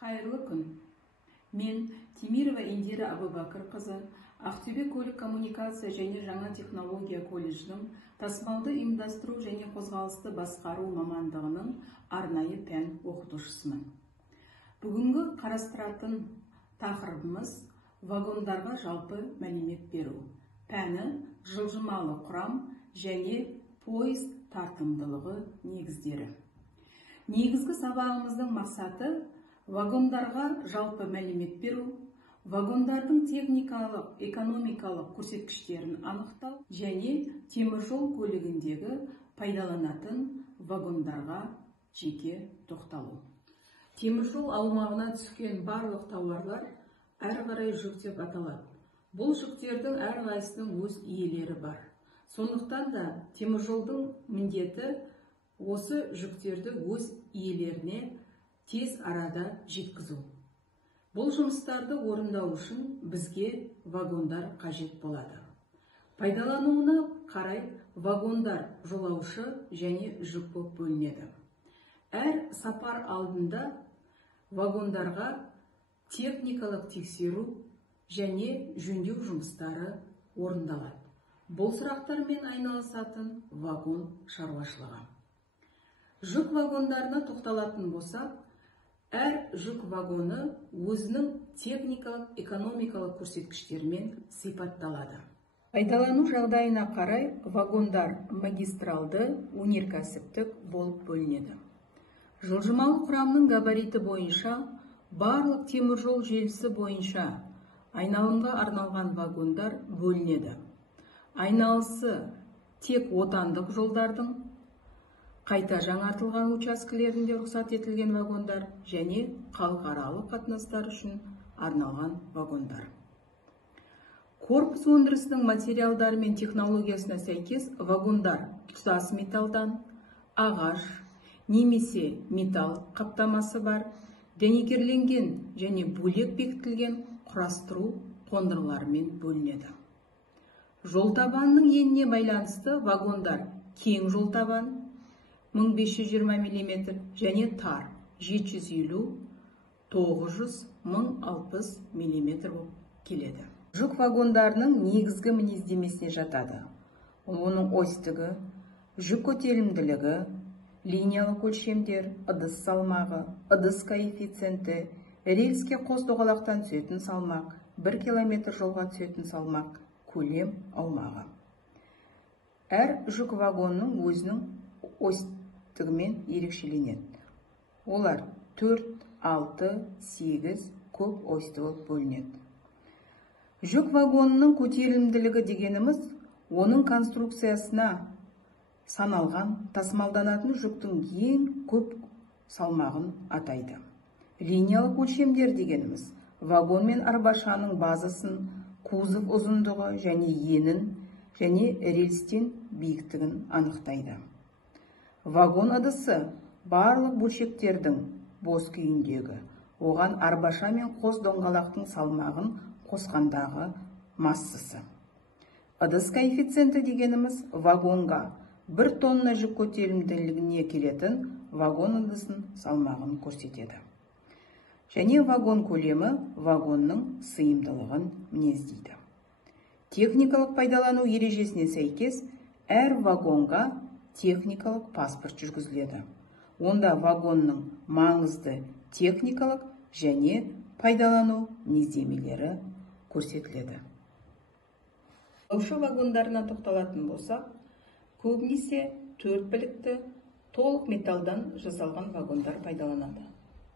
Қайырлы күн. Мен Темирова Индира Абубакыр қызы, Ақтөбе көлік коммуникация және жаңа технология колледжінің тасымалды ұйымдастыру және қозғалысты басқару мамандығының арнайы пән оқытушысымын. Бүгінгі қарастыратын тақырыбымыз вагондарға жалпы мәлімет беру. Пәні жылжымалы құрам және поезд тартымдылығы негіздері. Негізгі сабағымыздың мақсаты вагондарға жалпы мәлімет беру, вагондардың техникалық, экономикалық көрсеткіштерін анықтау және теміржол көлігіндегі пайдаланатын вагондарға жеке тоқталу. Теміржол аумағына түскен барлық тауарлар әрі қарай жүк деп аталады. Бұл жүктердің әрқайсысының өз иелері бар. Сондықтан да теміржолдың міндеті осы жүктерді өз иелеріне тез арада жеткізу. Бұл жұмыстарды орындау үшін бізге вагондар қажет болады. Пайдалануына қарай вагондар жолаушы және жүк болып бөлінеді. Әр сапар алдында вагондарға техникалық тексеру және жөндеу жұмыстары орындалады. Бұл сұрақтармен айналысатын вагон шаруашылығы. Жүк вагондарына тоқталатын болсақ, әр жүк вагоны өзінің техникалық, экономикалық көрсеткіштермен сипатталады. Пайдалану жағдайына қарай вагондар магистралды, өнеркәсіптік болып бөлінеді. Жылжымалы құрамның габариті бойынша барлық теміржол желісі бойынша айналымға арналған вагондар бөлінеді. Айналысы тек отандық жолдардың, қайта жаңартылған учаскелерінде рұқсат етілген вагондар және халықаралық қатынастар үшін арналған вагондар. Корпус өндірісінің материалдары мен технологиясына сәйкес вагондар тұтас металдан, ағаш немесе металл қаптамасы бар, дәнекерленген және бөлек бекітілген құрастыру қондырғыларымен бөлінеді. Жолтабанның еніне байланысты вагондар кең жолтабан 1520 мм және тар 750-900-1060 мм болып келеді. Жүк вагондарының негізгі мінездемесіне жатады. Оның осьтігі, жүк көтерімділігі, линиялық өлшемдер, ыдыс салмағы, ыдыс коэффициенті, рельске қос доғалақтан түсетін салмақ, 1 км жолға түсетін салмақ, көлем аумағы. Әр жүк вагонның өзінің осьтігімен ерекшеленеді. Олар 4, 6, 8 көп осьті болып бөлінеді. Жүк вагонының көтерілімділігі дегеніміз, оның конструкциясына саналған тасымалданатын жүктің ең көп салмағын атайды. Линиялық өлшемдер дегеніміз, вагон мен арбашаның базасын, кузов ұзындығы және енін және рельстен биіктігін анықтайды. Вагон ыдысы барлық бөлшектердің бос күйіндегі, оған арбаша мен қос доңғалақтың салмағын қосқандағы массасы. Ыдыс коэффициенті дегеніміз вагонға 1 тонна жүк көтерімділігіне келетін вагон ыдысын салмағын көрсетеді. Және вагон көлемі вагонның сыйымдылығын мінездейді. Техникалық пайдалану ережесіне сәйкес әр вагонға техникалық паспорт жүргізіледі. Онда вагонның маңызды техникалық және пайдалану мінездемелері көрсетіледі. Жолаушы вагондарына тоқталатын болсақ, көбінесе 4 білікті толық металдан жасалған вагондар пайдаланады.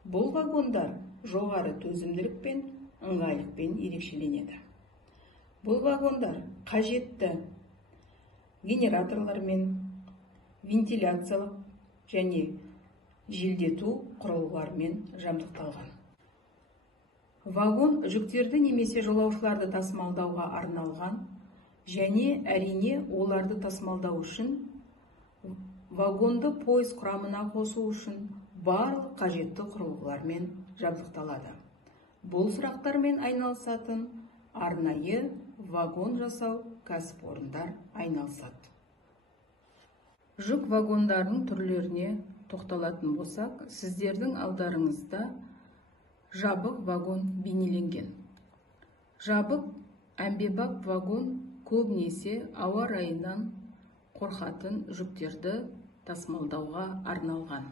Бұл вагондар жоғары төзімділік пен ыңғайлықпен ерекшеленеді. Бұл вагондар қажетті генераторлармен, вентиляциялық және желдету құрылғылармен жабдықталған. Вагон жүктерді немесе жолаушыларды тасымалдауға арналған және әрине оларды тасымалдау үшін вагонды пойыз құрамына қосу үшін барлық қажетті құрылғылармен жабдықталады. Бұл сұрақтармен айналысатын арнайы вагон жасау кәсіпорындар айналысады. Жүк вагондарының түрлеріне тоқталатын болсақ, сіздердің алдарыңызда Жабық вагон бейнеленген. Жабық әмбебап вагон көбінесе ауа райынан қорқатын жүктерді тасымалдауға арналған.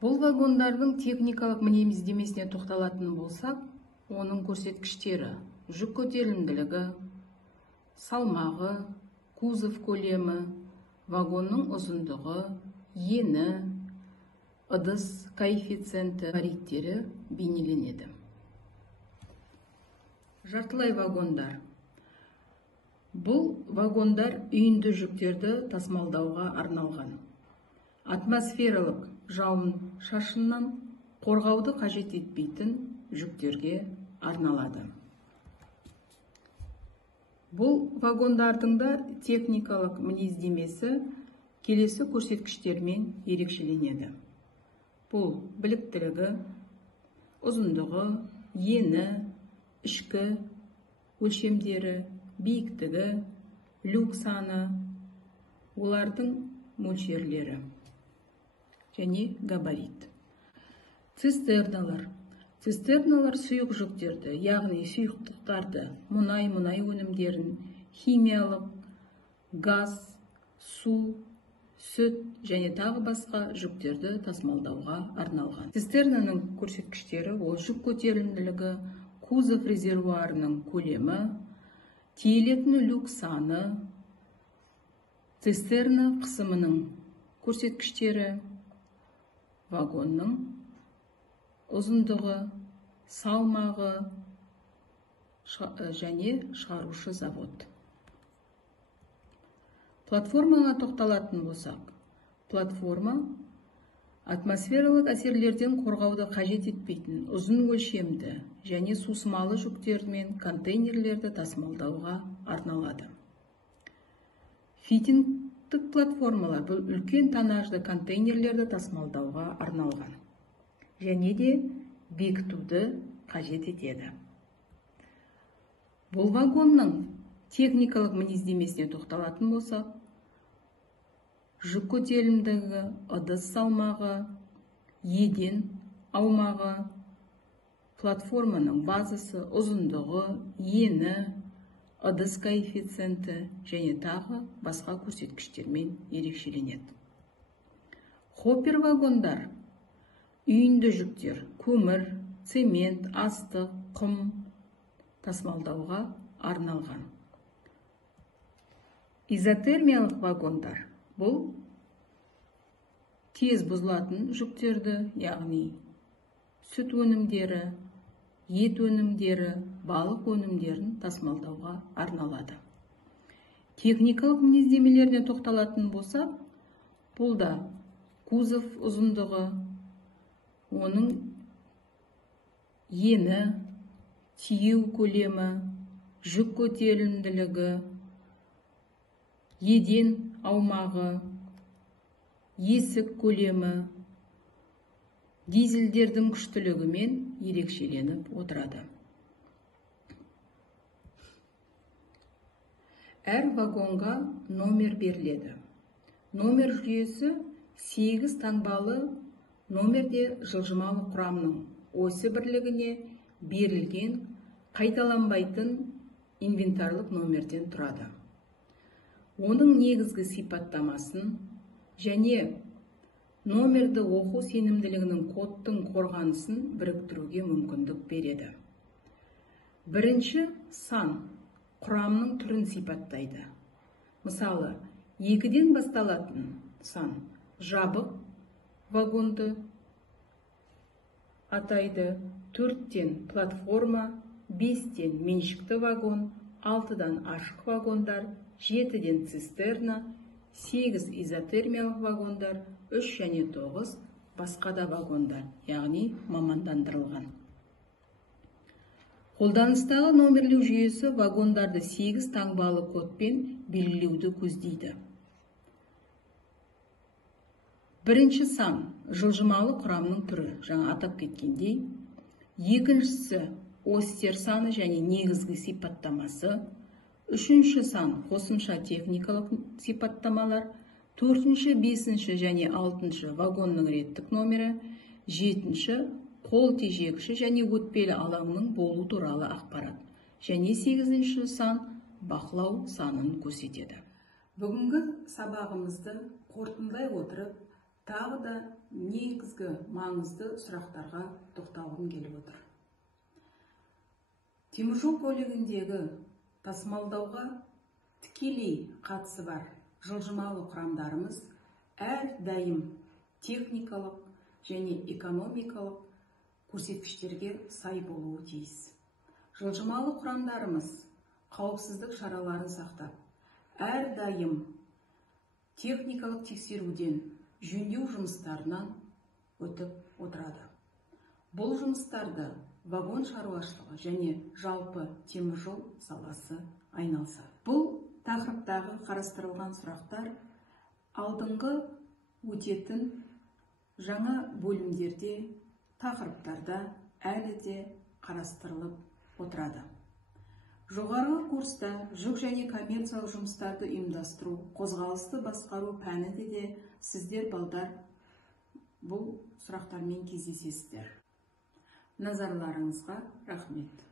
Бұл вагондардың техникалық мінездемесіне тоқталатын болсақ, оның көрсеткіштері: жүк көтерімділігі, салмағы, кузов көлемі, вагонның ұзындығы, ені, ыдыс коэффициенті габариттері бейнеленеді. Жартылай вагондар. Бұл вагондар үйінді жүктерді тасымалдауға арналған. Атмосфералық жауын шашыннан қорғауды қажет етпейтін жүктерге арналады. Бұл вагондардың да техникалық мінездемесі келесі көрсеткіштермен ерекшеленеді. Бұл біліктілігі, ұзындығы, ені, ішкі өлшемдері, биіктігі, люк саны, олардың мөлшерлері және габарит. Цистерналар. Цистерналар сұйық жүктерді, яғни сұйықтықтарды, мұнай өнімдерін, химиялық, газ, су, сүт және тағы басқа жүктерді тасымалдауға арналған. Цистернаның көрсеткіштері ол жүк көтерімділігі, кузов резервуарының көлемі, тиелетін люк саны, цистерна қысымының көрсеткіштері, вагонның ұзындығы, салмағы және шығарушы завод. Платформаға тоқталатын болсақ, платформа атмосфералық әсерлерден қорғауды қажет етпейтін ұзын өлшемді және сусымалы жүктер мен контейнерлерді тасымалдауға арналады. Фитингтік платформалар бұл үлкен тоннажды контейнерлерді тасымалдауға арналған және де бекітуді қажет етеді. Бұл вагонның техникалық мінездемесіне тоқталатын болсақ, жүк көтерімділігі, ыдыс салмағы, еден аумағы, платформаның базасы, ұзындығы, ені, ыдыс коэффициенті және тағы басқа көрсеткіштермен ерекшеленеді. Хоппер вагондар үйінді жүктер, көмір, цемент, астық, құм тасымалдауға арналған. Изотермиялық вагондар бұл тез бұзылатын жүктерді, яғни сүт өнімдері, ет өнімдері, балық өнімдерін тасымалдауға арналады. Техникалық мінездемелеріне тоқталатын болсақ, бұл да кузов ұзындығы, оның ені, тиеу көлемі, жүк көтерімділігі, еден аумағы, есік көлемі, дизельдердің күштілігімен ерекшеленіп отырады. Әр вагонға номер беріледі. Номер жүйесі 8 таңбалы номерде жылжымалы құрамның осы бірлігіне берілген қайталанбайтын инвентарлық номерден тұрады. Оның негізгі сипаттамасын және номерді оқу сенімділігінің кодтың қорғанысын біріктіруге мүмкіндік береді. Бірінші сан құрамның түрін сипаттайды. Мысалы, 2-ден басталатын сан жабық вагонды атайды, 4-тен платформа, 5-тен меншікті вагон, 6-дан ашық вагондар, 7-ден цистерна, 8 изотермиялық вагондар, 3 және 9 басқа да вагондар, яғни мамандандырылған. Қолданыстағы номерлеу жүйесі вагондарды 8 таңбалы кодпен белгілеуді көздейді. Бірінші сан жылжымалы құрамның түрі, жаңа атап кеткендей. Екіншісі осьтер саны және негізгі сипаттамасы. Үшінші сан қосымша техникалық сипаттамалар. Төртінші, бесінші және алтыншы вагонның реттік номері. 7-ші қол тежегіші және өтпелі алаңның болу туралы ақпарат. Және 8-ші сан бақылау санын көрсетеді. Бүгінгі сабағымызды қорытындылай отырып, тағы да негізгі маңызды сұрақтарға тоқталғым келіп отыр. Теміржол көлігіндегі тасымалдауға тікелей қатысы бар жылжымалы құрамдарымыз әрдайым техникалық және экономикалық көрсеткіштерге сай болуы тиіс. Жылжымалы құрамдарымыз қауіпсіздік шараларын сақтап, әрдайым техникалық тексеруден, жөндеу жұмыстарынан өтіп отырады. Бұл жұмыстарды вагон шаруашылығы және жалпы теміржол саласы айналысады. Бұл тақырыптағы қарастырылған сұрақтар алдыңғы өтетін жаңа бөлімдерде, тақырыптарда әлі де қарастырылып отырады. Жоғарғы курста жүк және коммерциялық жұмыстарды ұйымдастыру, қозғалысты басқару пәнінде де сіздер балдар бұл сұрақтармен кездесесіздер. Назарларыңызға рахмет.